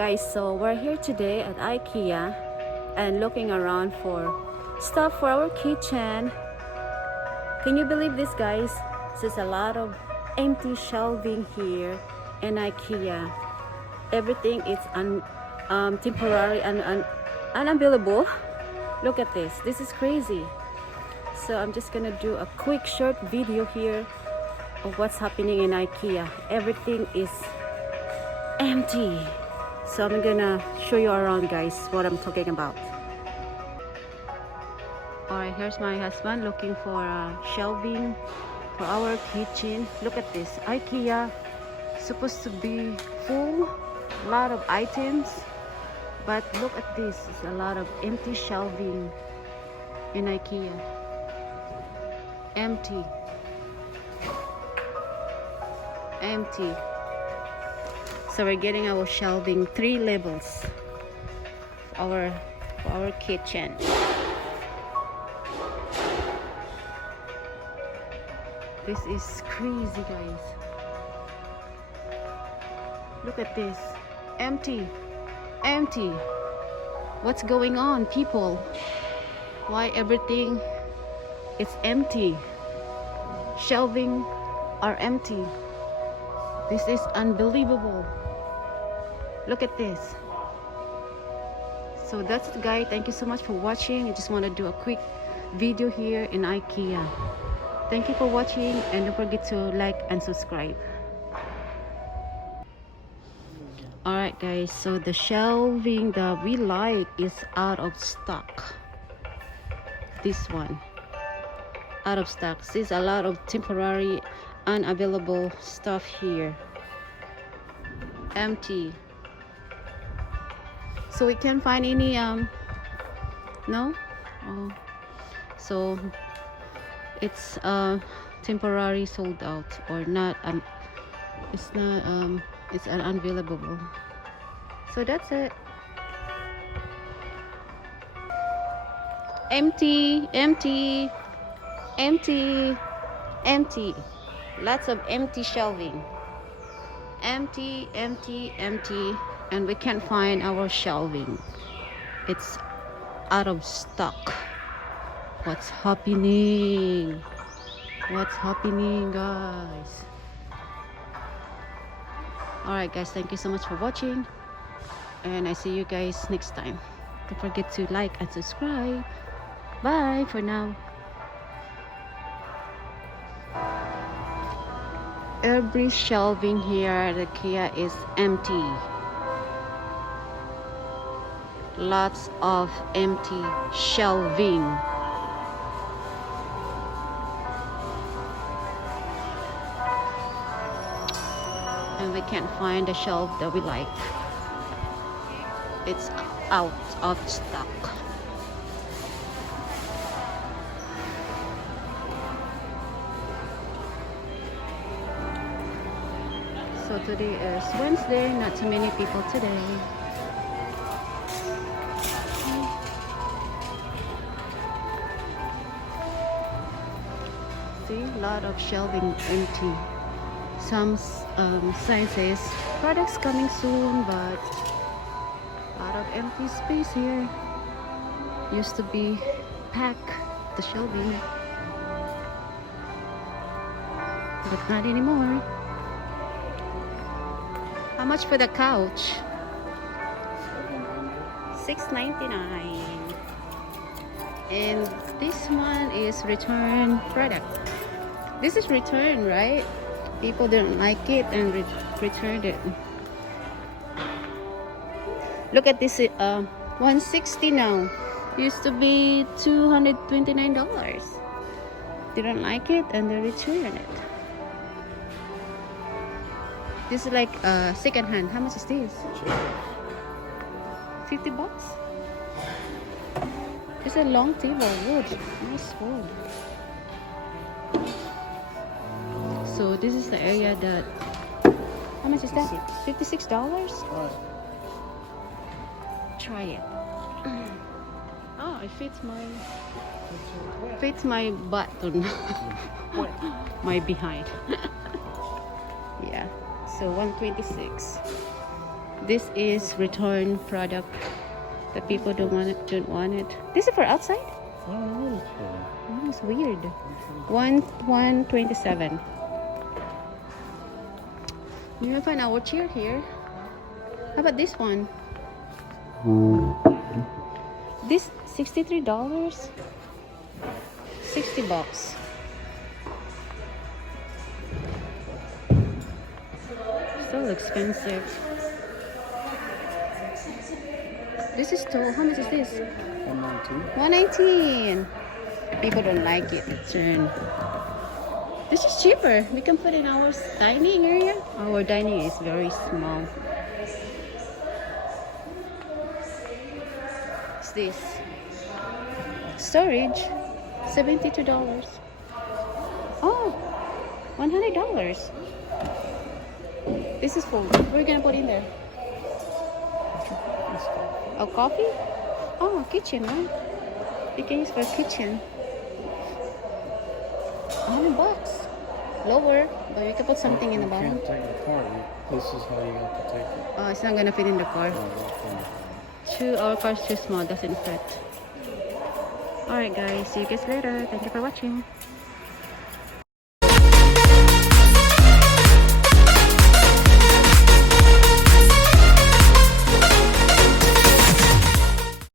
guys, so we're here today at IKEA and looking around for stuff for our kitchen. Can you believe this, guys? There's a lot of empty shelving here in IKEA. Everything is temporary and unavailable. Look at this. This is crazy. So I'm just gonna do a quick short video here of what's happening in IKEA. Everything is empty. So I'm gonna show you around, guys, what I'm talking about. Alright, here's my husband looking for shelving for our kitchen. Look at this. IKEA supposed to be full, a lot of items, but look at this. It's a lot of empty shelving in IKEA. Empty. So we're getting our shelving 3 levels for our kitchen. This is crazy, guys. Look at this. Empty. What's going on, people? Why everything is empty? Shelving are empty. This is unbelievable. Look at this. So that's the guy. Thank you so much for watching. I just want to do a quick video here in IKEA. Thank you for watching, and don't forget to like and subscribe. Alright, guys, so the shelving that we like is out of stock. This one out of stock. There's a lot of temporary unavailable stuff here. Empty. So we can't find any no? Oh. So it's temporary sold out or not, it's not it's unavailable. So that's it. Empty. Lots of empty shelving. Empty, and we can't find our shelving. It's out of stock. What's happening? Guys? Alright, guys, thank you so much for watching, and I see you guys next time. Don't forget to like and subscribe. Bye for now. Every shelving here at IKEA is empty. Lots of empty shelving. And we can't find a shelf that we like. It's out of stock. So today is Wednesday, not too many people today. See, a lot of shelving empty. Some sign says products coming soon, but a lot of empty space here. Used to be packed, the shelving, but not anymore. How much for the couch? $6.99. And this one is return product. This is return, right? People didn't like it and returned it. Look at this, $160 now. Used to be $229. Didn't like it and they returned it. This is like second hand. How much is this? $50. It's a long table, wood. Nice wood. So this is the area that. How much is that? $56. Try it. Oh, it fits my button. My behind. Yeah. So 126. This is return product. The people don't want it. Don't want it. This is for outside. Oh, Oh, it's weird. 127. You can find our chair here. How about this one? This $63. 60 bucks. Still expensive. This is tall. How much is this? 119. People don't like it. Return. This is cheaper. We can put in our dining area. Our dining is very small. What's this? Storage. $72. Oh, $100. This is full. What are you gonna put in there? Oh, coffee? Oh, kitchen, right? You can use for kitchen. $100. Lower, but you can put something in the bottom. You can't take the car. This is how you have to take it. Oh, it's not gonna fit in the car. Our car's too small, doesn't fit. Alright guys, see you guys later. Thank you for watching.